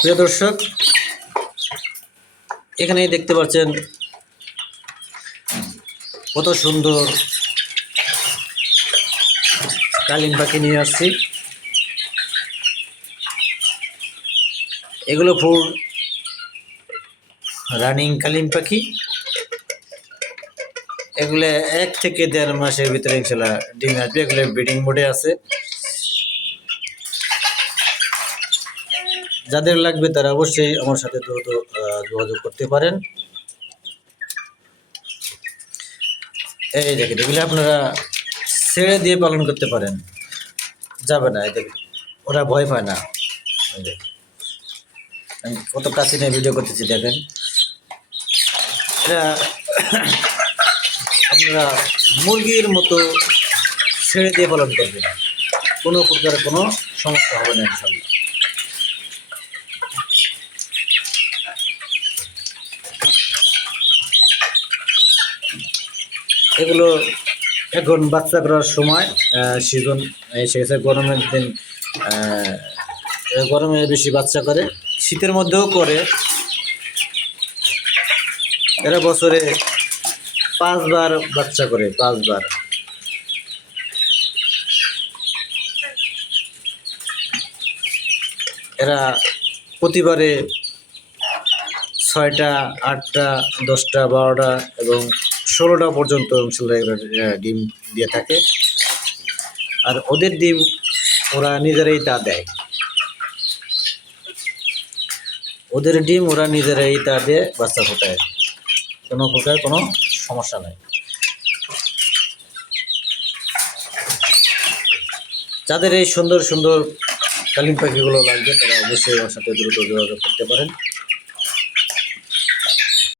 প্রিয় দর্শক, এখানেই দেখতে পাচ্ছেন কত সুন্দর কালিম পাখি নিয়ে আসছি। এগুলো ফুল রানিং কালিম পাখি। এগুলো 1 থেকে 1.5 মাসের ভিতরে ইনশাল্লাহ ডিম আসবে। এগুলো ব্রিডিং মোডে আছে। যাদের লাগবে তারা অবশ্যই আমার সাথে দ্রুত যোগাযোগ করতে পারেন। এই দেখেন, এগুলো আপনারা ছেড়ে দিয়ে পালন করতে পারেন, যাবে না। এই দেখেন, ওরা ভয় পায় না। আমি কত কাছে নিয়ে ভিডিও করতেছি, দেখেন। এটা আপনারা মুরগির মতো ছেড়ে দিয়ে পালন করবেন, কোনো প্রকার কোনো সমস্যা হবে না ইনশাল্লাহ। এগুলো এখন বাচ্চা করার সময়, সিজন এসে গেছে, গরমের দিন। গরমে বেশি বাচ্চা করে, শীতের মধ্যেও করে। এরা বছরে 5 বার বাচ্চা করে, 5 বার। এরা প্রতিবারে 6টা, 8টা, 10টা, 12টা এবং 16টা পর্যন্ত ডিম দিয়ে থাকে। আর ওদের ডিম ওরা নিজেরাই তা দেয়। ওদের ডিম ওরা নিজেরাই তা দিয়ে বাচ্চা ফোটায়, কোনো প্রকার কোনো সমস্যা নাই। যাদের এই সুন্দর সুন্দর কালিম পাখিগুলো লাগবে তারা অবশ্যই আমার সাথে দ্রুত যোগাযোগ করতে পারেন।